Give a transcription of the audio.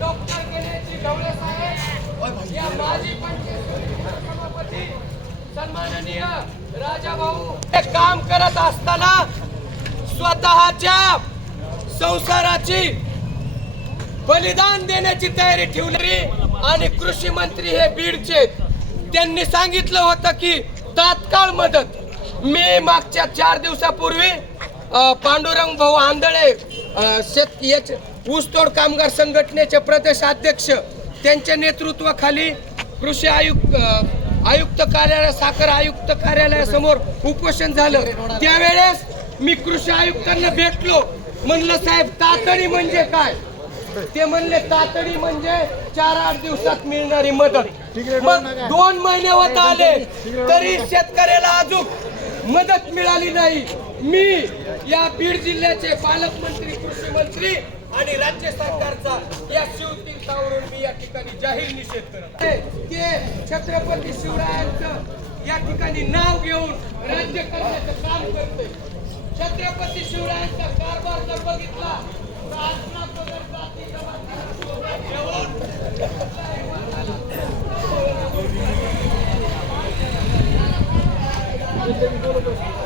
Doctor साहेब. या माजी पंचायत हे काम करत असताना स्वतःच्या संसाराची बलिदान देण्याची तयारी ठेवली आणि कृषी मंत्री हे बीडचे. त्यांनी सांगितलं होतं की तात्काळ मदत. मी मागच्या चार दिवसापूर्वी पांडुरंग भाऊ आंधळे शेत याचे ऊसतोड कामगार संघटनेचे प्रदेश अध्यक्ष त्यांच्या नेतृत्वाखाली कृषी आयुक्त आयुक्त कार्यालय साखर आयुक्त कार्यालयासमोर उपोषण झालं. त्यावेळेस मी कृषी आयुक्तांना भेटलो. म्हणलं साहेब तातडी म्हणजे काय? ते म्हणले तातडी म्हणजे चार आठ दिवसात मिळणारी मदत. मग दोन महिने होत आले. तरी शेतकऱ्याला अजून मदत मिळाली नाही. मी या बीड जिल्ह्याचे पालकमंत्री कृषी मंत्री आणि राज्य सरकारचा या शिवतीर्थावरून मी या ठिकाणी जाहीर निषेध करत ते छत्रपती शिवरायांचं या ठिकाणी नाव घेऊन राज्य करण्याचं काम करते छत्रपती शिवरायांचा कारभार जर बघितला आत्मा घेऊन